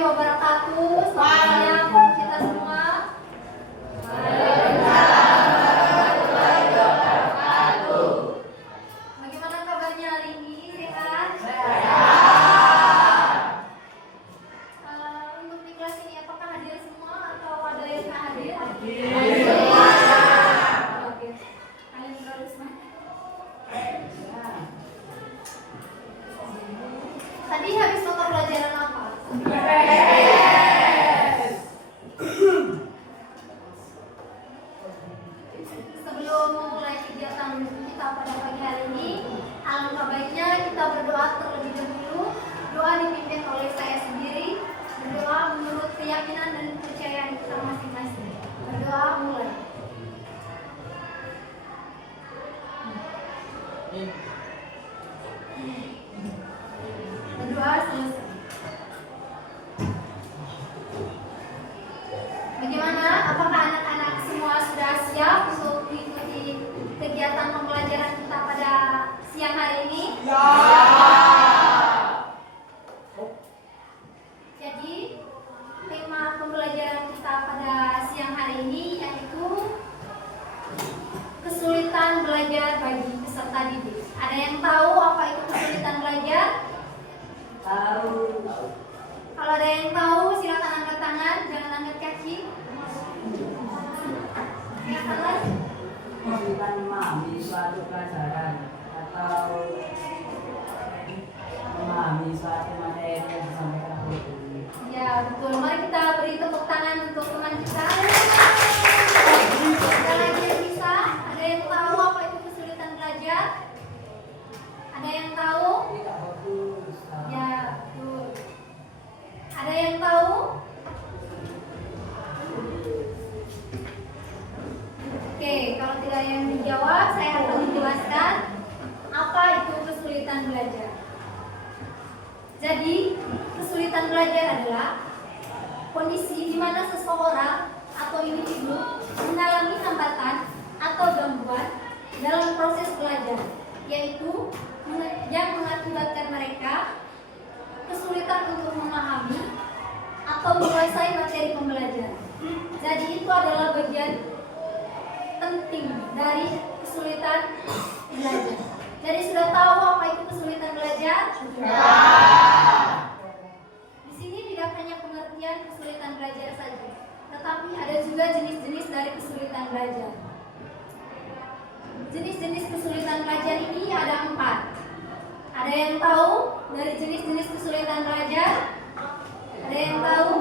warahmatullahi wabarakatuh. Selamat siang untuk kita semua. Bagaimana kabarnya hari ini? Sehat? Untuk di kelas ini apakah hadir semua atau ada yang tak hadir? Hadir. Oke. Kalian terlalu semangat. Tadi habis mata pelajaran apa? Sebelum memulai kegiatan kita pada pagi hari ini, alangkah baiknya kita berdoa terlebih dahulu. Doa dipimpin oleh saya sendiri. Berdoa menurut keyakinan dan kepercayaan kita masing-masing. Berdoa mulai. Berdoa selesai. Bagaimana? Apakah anak-anak semua sudah siap untuk mengikuti kegiatan pembelajaran kita pada siang hari ini? Ya. Jadi, tema pembelajaran kita pada siang hari ini yaitu kesulitan belajar bagi peserta didik. Ada yang tahu apa itu kesulitan belajar? Tahu. Kalau ada yang tahu, silakan angkat tangan, jangan angkat kaki. Silakan. Kesulitan memahami suatu pelajaran atau memahami suatu materi yang disampaikan guru. Ya, betul. Mari kita beri tepuk tangan untuk teman kita. Ada lagi yang bisa? Ada yang tahu apa itu kesulitan belajar? Ada yang tahu? Tidak bagus. Ya, betul. Ada yang tahu? Oke, kalau tidak ada yang dijawab, saya akan menjelaskan apa itu kesulitan belajar. Jadi, kesulitan belajar adalah kondisi di mana seseorang atau individu mengalami hambatan atau gangguan dalam proses belajar, yaitu yang mengakibatkan mereka kesulitan untuk memahami atau menguasai materi pembelajaran. Jadi itu adalah bagian penting dari kesulitan belajar. Jadi sudah tahu apa itu kesulitan belajar? Ya. Di sini tidak hanya pengertian kesulitan belajar saja, tetapi ada juga jenis-jenis dari kesulitan belajar. Jenis-jenis kesulitan belajar ini ada 4. Ada yang tahu dari jenis-jenis kesulitan belajar? Ada yang tahu?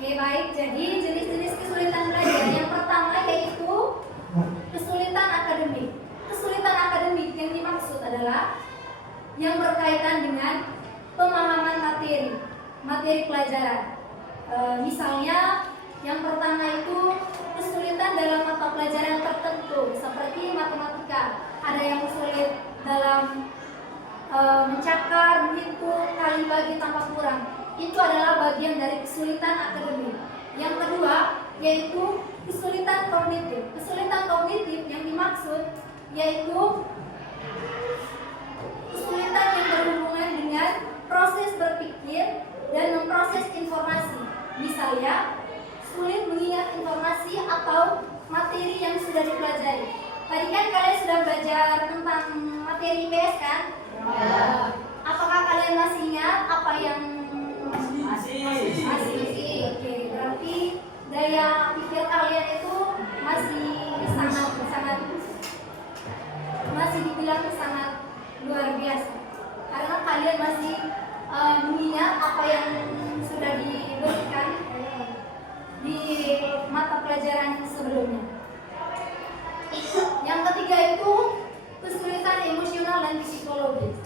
Oke, baik. Jadi jenis-jenis kesulitan belajar yang pertama yaitu kesulitan akademik. Kesulitan akademik yang dimaksud adalah yang berkaitan dengan pemahaman materi pelajaran. Misalnya yang pertama itu kesulitan dalam mata pelajaran tertentu seperti matematika. Ada yang sulit dalam mencakar, menghitung, kali bagi tanpa kurang. Itu adalah bagian dari kesulitan akademik. Yang kedua yaitu kesulitan kognitif. Kesulitan kognitif yang dimaksud yaitu kesulitan yang berhubungan dengan proses berpikir dan memproses informasi. Misalnya sulit mengingat informasi atau materi yang sudah dipelajari. Tadi kan kalian sudah belajar tentang materi IPS kan? Ya. Apakah kalian masih ingat apa yang masih? Oke, berarti daya pikir kalian itu masih dibilang sangat luar biasa. Karena kalian masih mengingat apa yang sudah diberikan di mata pelajaran sebelumnya. Yang ketiga itu kesulitan emosional dan psikologis.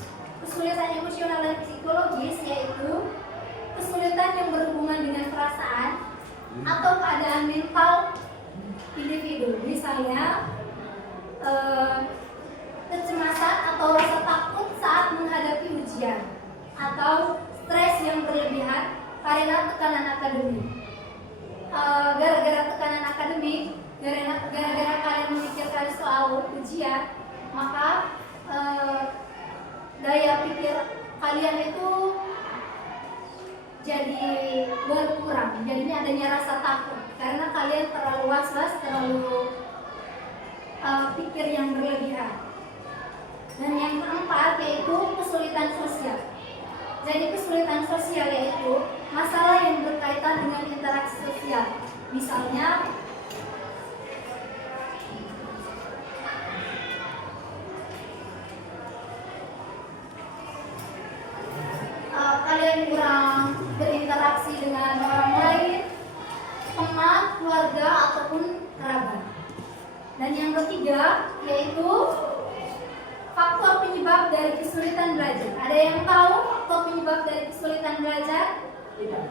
Kesulitan emosional dan psikologis yaitu kesulitan yang berhubungan dengan perasaan atau keadaan mental individu. Misalnya kecemasan atau rasa takut saat menghadapi ujian atau stres yang berlebihan karena tekanan akademik. Gara-gara tekanan akademik, gara-gara kalian memikirkan soal ujian, maka daya pikir kalian itu jadi berkurang, jadinya adanya rasa takut karena kalian terlalu was-was, terlalu pikir yang berlebihan. Dan yang keempat yaitu kesulitan sosial. Jadi kesulitan sosial yaitu masalah yang berkaitan dengan interaksi sosial. Misalnya kalian kurang berinteraksi dengan orang lain, teman, keluarga, ataupun kerabat. Dan yang ketiga yaitu faktor penyebab dari kesulitan belajar. Ada yang tahu faktor penyebab dari kesulitan belajar? Tidak.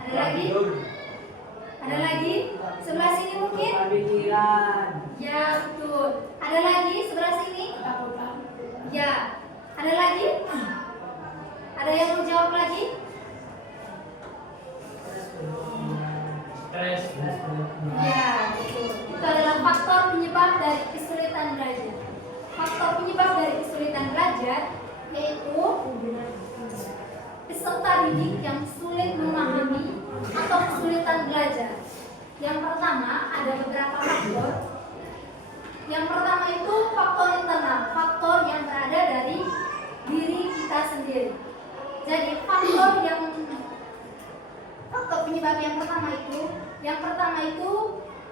Ada lagi? Ada lagi? Sebelah sini mungkin? Pikiran. Ya, betul. Ada lagi sebelah sini? Ya. Ada lagi? Ada yang mau jawab lagi? Stres. Ya, betul. Itu adalah faktor penyebab dari kesulitan belajar. Faktor penyebab dari kesulitan belajar yaitu peserta didik yang sulit memahami atau kesulitan belajar. Yang pertama ada beberapa faktor. Yang pertama itu faktor internal, faktor yang berada dari diri kita sendiri. Jadi faktor penyebab yang pertama itu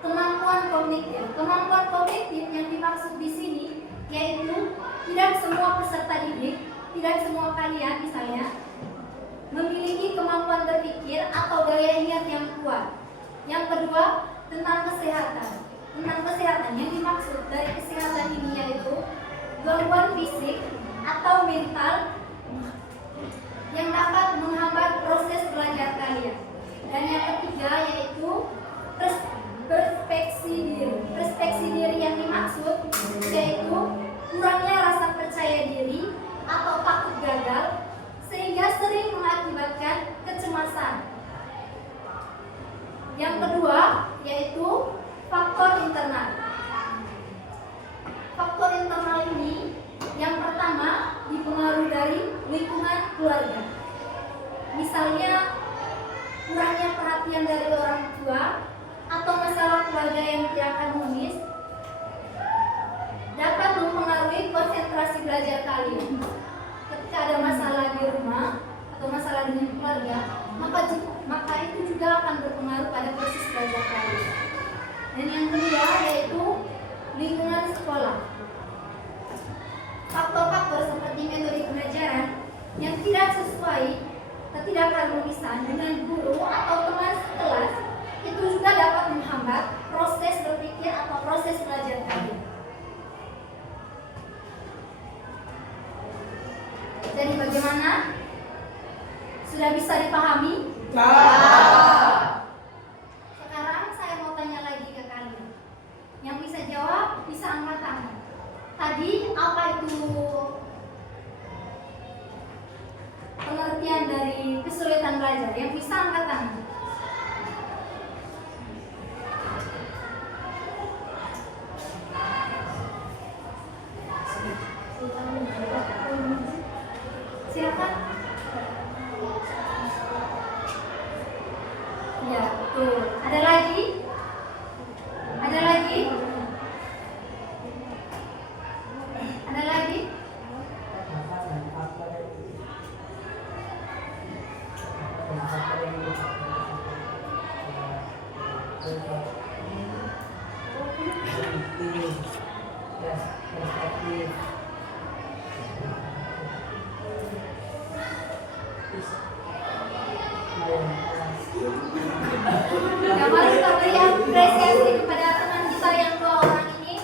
kemampuan kognitif. Kemampuan kognitif yang dimaksud di sini yaitu tidak semua peserta didik, tidak semua kalian misalnya memiliki kemampuan berpikir atau daya ingat yang kuat. Yang kedua tentang kesehatan. Tentang kesehatan yang dimaksud dari kesehatan ini yaitu gangguan fisik atau mental yang dapat menghambat proses belajar kalian. Dan yang ketiga yaitu perspeksi diri. Perspeksi diri yang dimaksud yaitu kurangnya rasa percaya diri atau takut gagal sehingga sering mengakibatkan kecemasan. Yang kedua yaitu faktor internal. Faktor internal ini yang pertama dipengaruhi dari lingkungan keluarga. Misalnya kurangnya perhatian dari orang tua atau masalah keluarga yang tidak harmonis dapat mempengaruhi konsentrasi belajar kalian. Ketika ada masalah di rumah atau masalah dengan keluarga, maka itu juga akan berpengaruh pada proses belajar kalian. Dan yang kedua yaitu lingkungan sekolah. Faktor-faktor seperti metode pembelajaran yang tidak sesuai, tidak harmonisan dengan guru atau teman kelas itu juga dapat menghambat proses berpikir atau proses belajar kalian. Jadi bagaimana? Sudah bisa dipahami? Sekarang saya mau tanya lagi ke kalian. Yang bisa jawab bisa angkat tangan. Tadi apa itu pengertian dari kesulitan belajar? Yang bisa angkat tangan. Silakan. Ya, tuh. Ada lagi? Ada lagi? Ada lagi? Yang harus kami apresiasi kepada teman kita yang dua orang ini.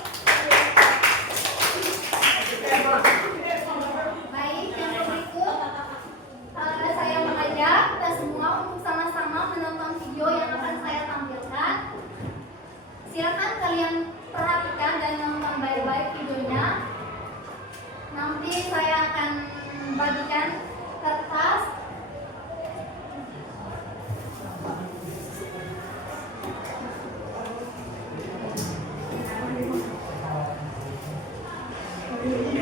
Baik, yang berikut saya mengajak kita semua untuk sama-sama menonton video yang akan saya tampilkan. Silakan kalian perhatikan dan nonton baik-baik videonya. Nanti saya akan bagikan kertas. Iya.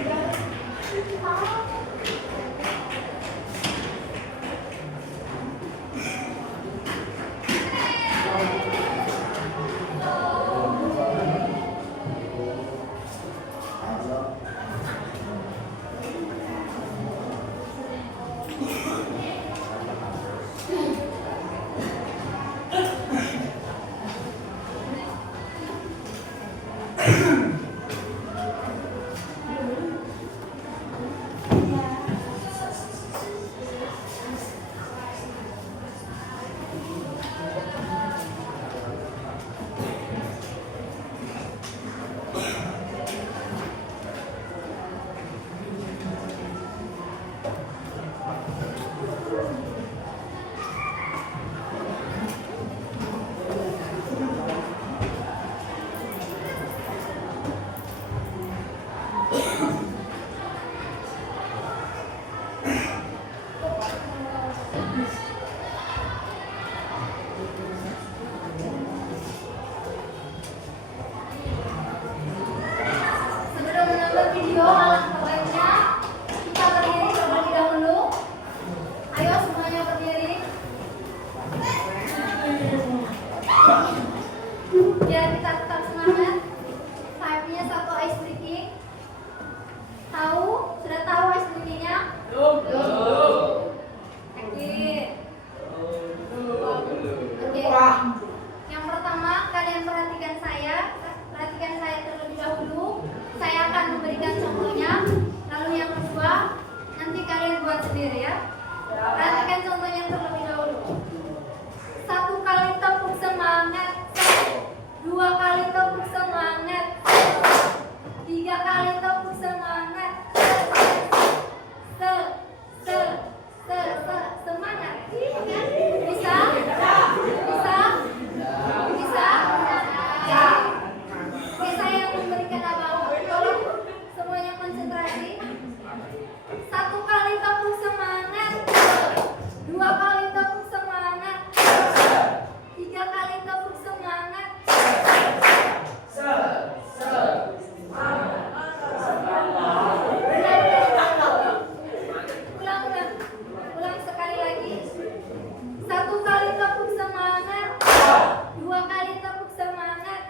Sebelum menonton video, alangkah baiknya kita berdiri terlebih dahulu. Ayo semuanya berdiri. Biar kita tetap semangat. Saya punya satu ice breaking. Tahu? Sudah tahu ice breakingnya? Oke. Yang pertama, kalian perhatikan saya. Perhatikan saya terlebih dahulu. Saya akan memberikan contohnya. Lalu yang kedua, nanti kalian buat sendiri ya. Perhatikan contohnya terlebih dahulu. 1 kali tepuk semangat. 2 kali tepuk semangat. 3 kali tepuk semangat. Semangat. Bisa? Bisa? Bisa? Ya. Oke, saya memberikan abang. Tolong semuanya konsentrasi. 1 kali tepuk semangat. 2 kali tepuk semangat. 3 kali tepuk semangat. Ulang sekali lagi. 1 kali tepuk semangat. 2 kali tepuk semangat.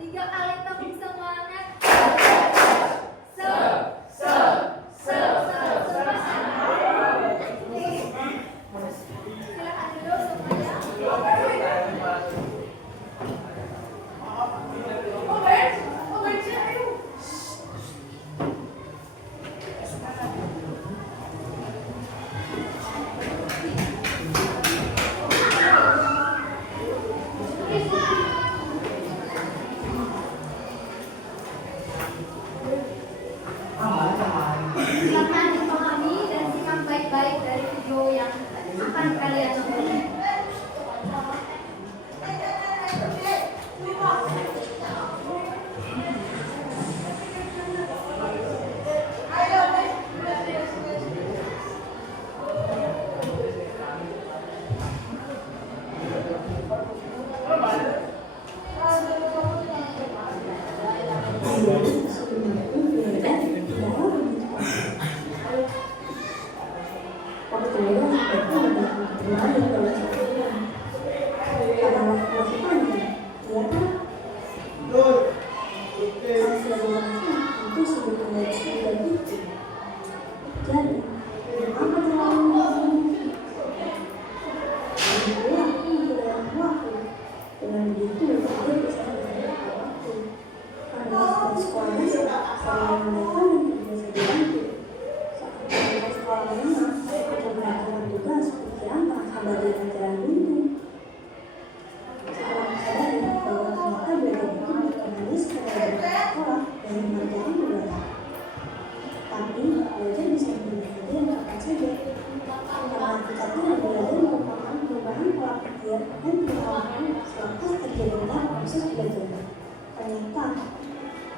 3 kali tepuk semangat. Silakan dulu semuanya. Silakan dipahami dan simak baik-baik dari video yang akan kalian tonton.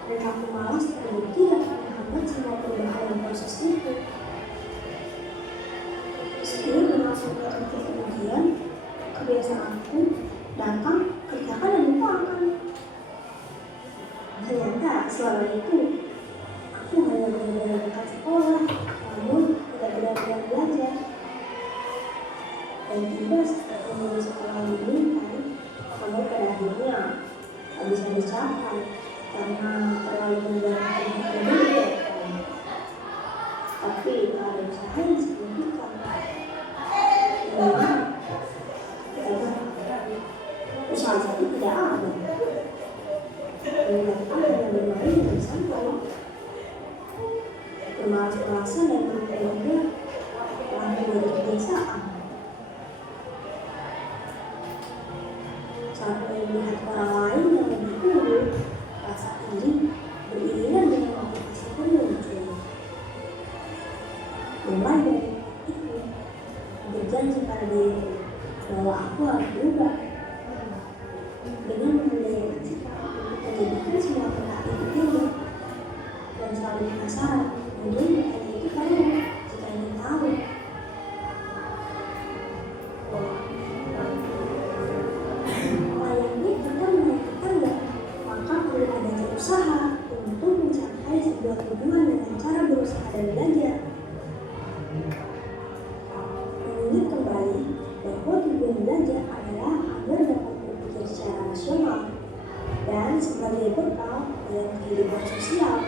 Perilaku malas terbukti dapat menghambat semua perubahan dalam proses itu. Seiring berlangsung waktu kemudian, kebiasaanku datang, kerjakan dan lupakan. Ternyata selama itu aku hanya benar-benar dekat sekolah, namun tidak benar-benar belajar. Dan tiba saat menuju sekolah diinginkan, namun pada akhirnya tak bisa dicapai karena terlalu menjalankan diri. Tapi ada usaha yang signifikan. Usaha itu tidak ada. malas-malasan dan berpikir telah menjadi kebiasaan. Saat melihat orang lain yang lebih unggul, rasa iri beriringan dengan motivasi pun muncul. Mulai dari itu, berjanji pada diriku bahwa aku harus berubah dengan memperdayakan sikap untuk menjadikan semua pihak itu tidak dan selalu penasaran mungkin mereka itu tahu jika ingin tahu. Layaknya kita menaiki tangga, maka perlu adanya usaha untuk mencapai sebuah tujuan dengan cara berusaha dan belajar. Mengingat kembali bahwa tujuan belajar adalah agar dapat berpikir secara rasional dan sebagai bekal dalam kehidupan sosial.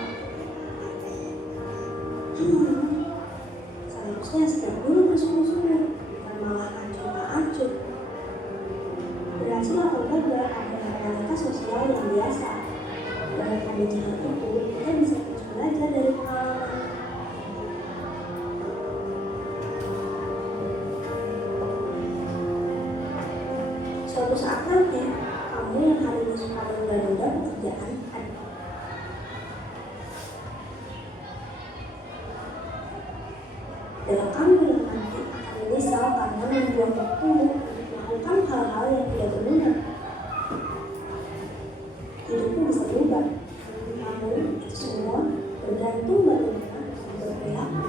Seharusnya setiap guru bersungguh-sungguh, bukan malah acuh-acuh. Berhasil atau gagal adalah realitas sosial yang biasa. Dalam pembelajaran itu, kita bisa terus belajar dari pengalaman. Suatu saat nanti, kamu yang hari ini suka menunda-nunda pekerjaan dan kamu yang nanti akan menyesal karena membuang waktumu untuk melakukan hal-hal yang tidak berguna. Hidupmu bisa berubah, namun itu semua bergantung bagaimana kamu berperilaku.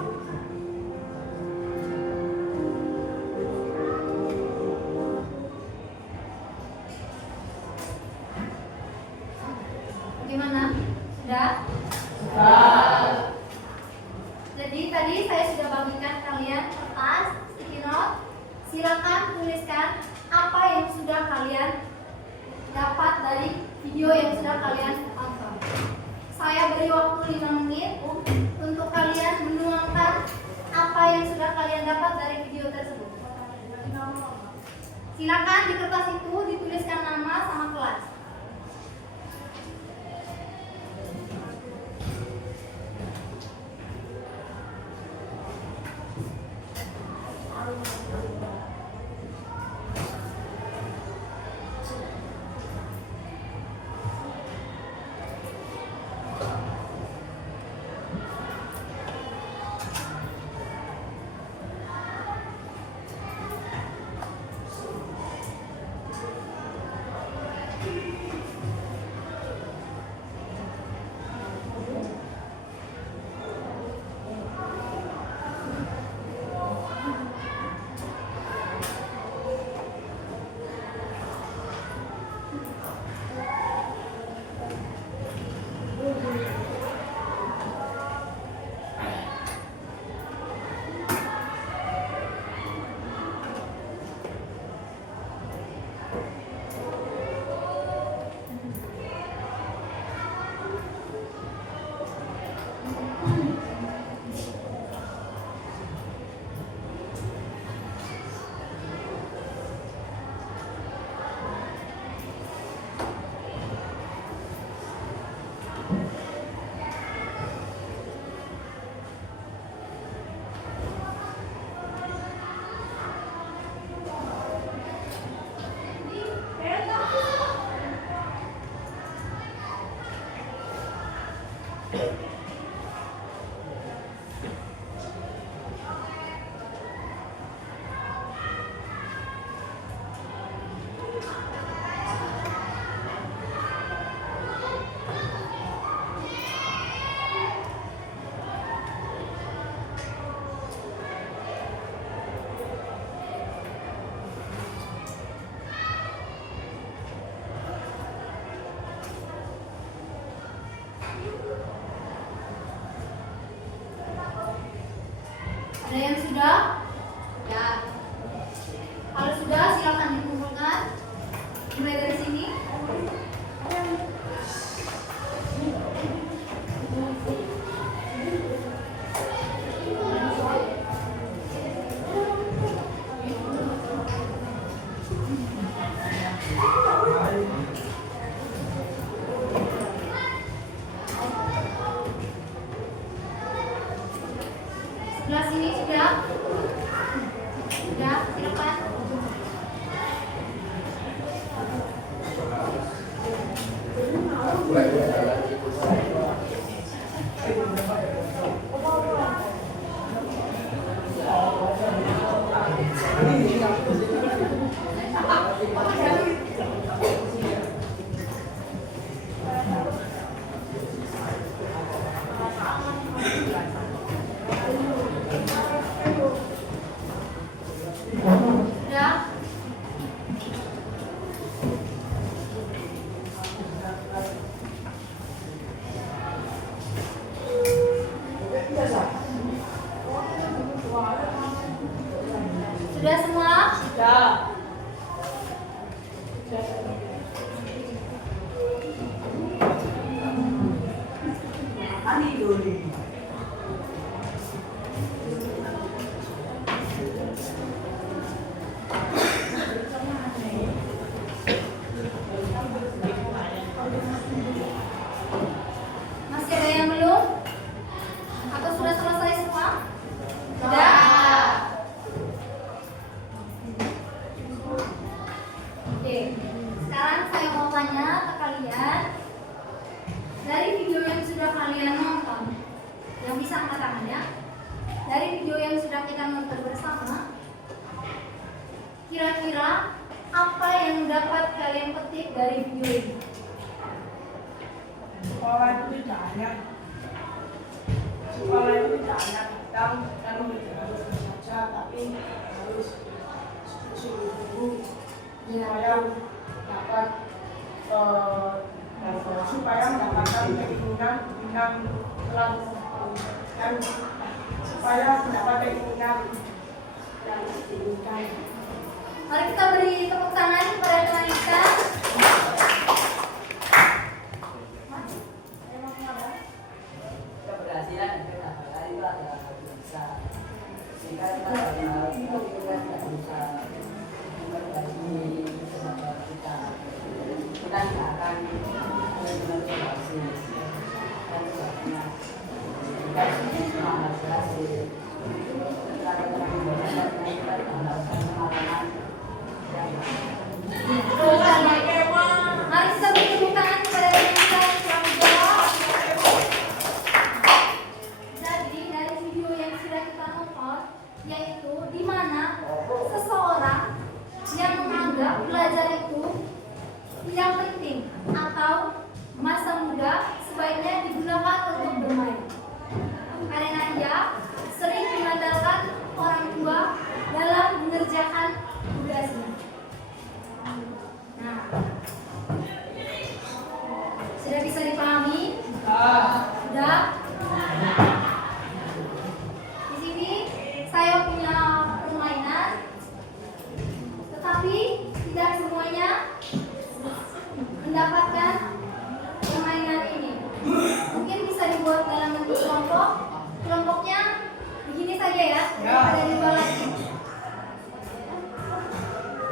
Gimana? Sudah? Jadi tadi saya sudah bagikan kalian kertas, sticky note. Silakan tuliskan apa yang sudah kalian dapat dari video yang sudah kalian tonton. Saya beri waktu 5 menit untuk kalian menuangkan apa yang sudah kalian dapat dari video tersebut. Silakan di kertas itu dituliskan nama sama kelas. Ada yang sudah? Ya. Kalau sudah, silakan dikumpulkan. Mulai dari sini. Sudah? Sudah semua? Sudah. Ani dulu. Masih ada yang belum? Atau sudah selesai semua? Sudah? Oke, sekarang saya mau tanya ke kalian. Dari video yang sudah kalian nonton, yang bisa angkat tangan ya. Dari video yang sudah kita nonton bersama, kira-kira apa yang dapat kalian petik dari video ini? Sekolah itu tidak hanya tentang harus saja, tapi harus sungguh-sungguh supaya mendapatkan keinginan dan supaya mendapat keinginan yang diinginkan. Mari kita beri tepuk tangan kepada teman kita. Keberhasilan itu adalah bisa sehingga kita bisa memperbaiki kesadaran kita tidak akan memotivasi dan sebagainya jika semangat berhasil kita akan menggunakan pengalaman yang Mari kita beri tepuk tangan kepada teman kita yang telah menjawab. Jadi dari video yang sudah kita nonton, yaitu di mana seseorang yang menganggap belajar itu tidak penting atau masa muda sebaiknya digunakan untuk bermain, karena ia sering mengandalkan orang tua dalam mengerjakan tugasnya. Nah, sudah bisa dipahami? Sudah? Di sini saya punya permainan, tetapi tidak semuanya mendapatkan permainan ini. Mungkin bisa dibuat dalam bentuk kelompok. Kelompoknya begini saja ya, ada di bawah lagi.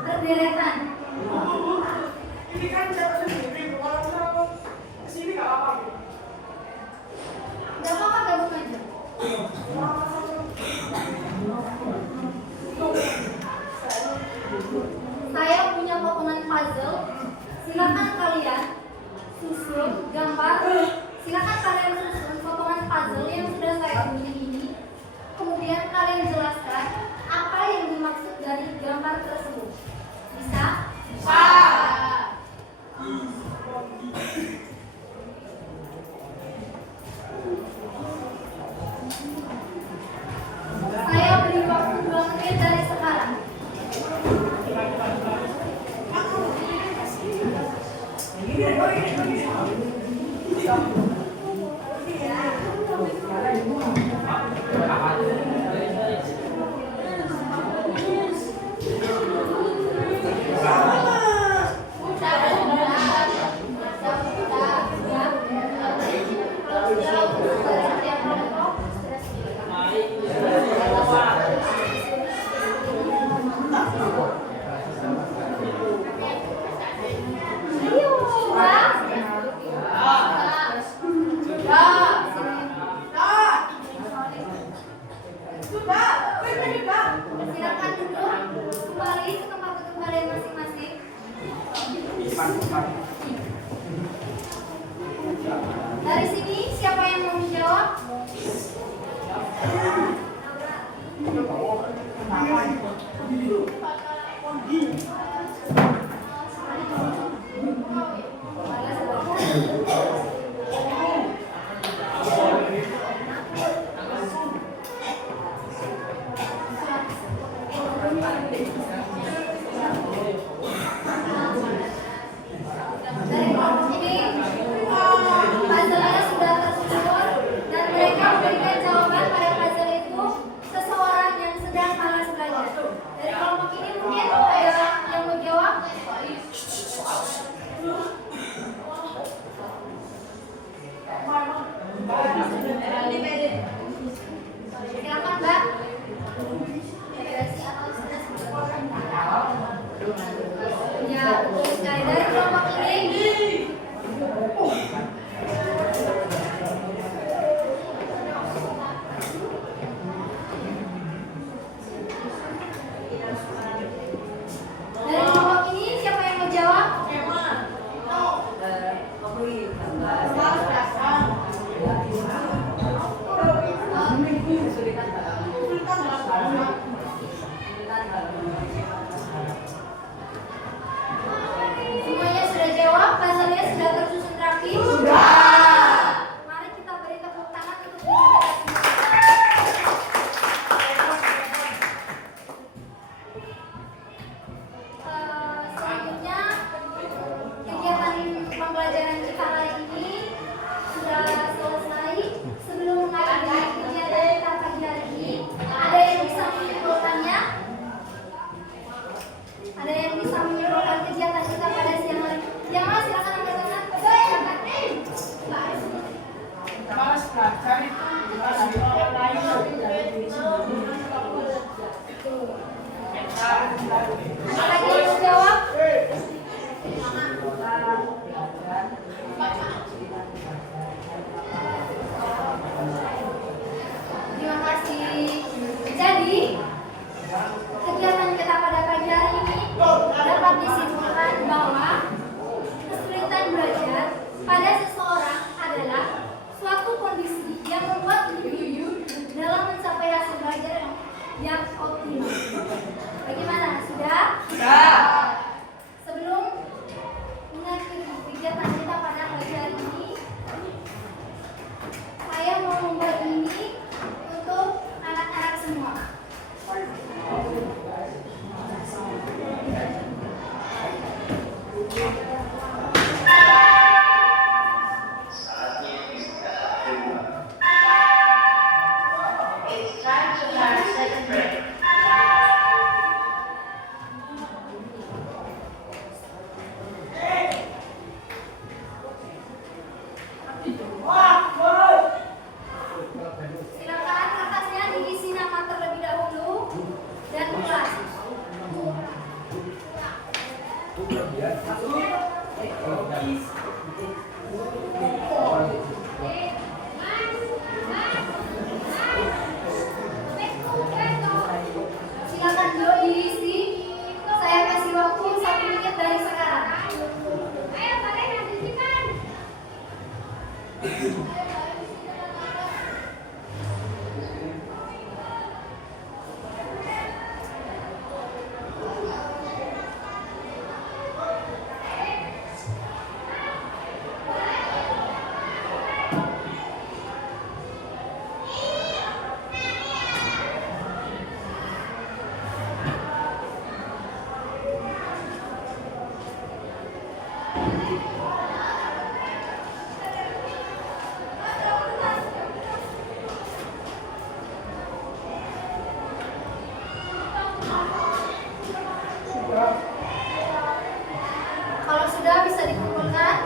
Berderetan. ini kan saya sendiri, kalau kesini nggak apa-apa. Gak apa-apa, gabung aja. Saya punya potongan puzzle. Silakan kalian susun gambar. Silakan kalian susun potongan puzzle yang sudah saya punya ini. Kemudian kalian jelaskan apa yang dimaksud dari gambar tersebut. Bisa? Bisa. Saya beri waktu 2 menit dari sekarang. Ayo, Dari kelompok ini, puzzle-nya sudah tersusun dan mereka memberikan jawaban pada puzzle itu seseorang yang sedang malas belajar. Dari kelompok ini mungkin ada yang mau jawab? Silakan, Mbak. Ya, betul sekali. Dari kelompok ini siapa yang mau jawab? Semuanya sudah jawab, puzzle-nya sudah tersusun rapi. Mari kita beri tepuk tangan untuk diri kita sendiri. Selanjutnya kegiatan pembelajaran kita kali ini sudah selesai. Sebelum mengakhiri kegiatan kita pagi hari ini, ada yang bisa menyimpulkannya? Ada yang bisa menyimpulkan kegiatan kita pada siang hari? Yang mana silakan angkat tangan. Malas belajar itu malas orang lain dari diri sendiri. Ada lagi yang mau jawab? Terima kasih. Jadi, kegiatan kita pada pagi hari ini dapat disimpulkan bahwa kesulitan belajar pada seseorang adalah suatu kondisi yang membuat individu dalam mencapai hasil belajar yang optimal. Bagaimana? Sudah? Sebelum mengakhiri kegiatan kita pada pagi hari ini, saya mau membuat ini untuk anak-anak semua. It's time to have a second break. Silakan kertasnya diisi nama terlebih dahulu dan kelas. Silakan dulu diisi. Saya kasih waktu 1 menit dari sekarang. Ayo kalian yang diisikan. Kalau sudah bisa dikumpulkan.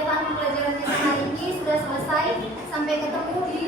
kegiatan pembelajaran kita hari ini sudah selesai. Sampai ketemu di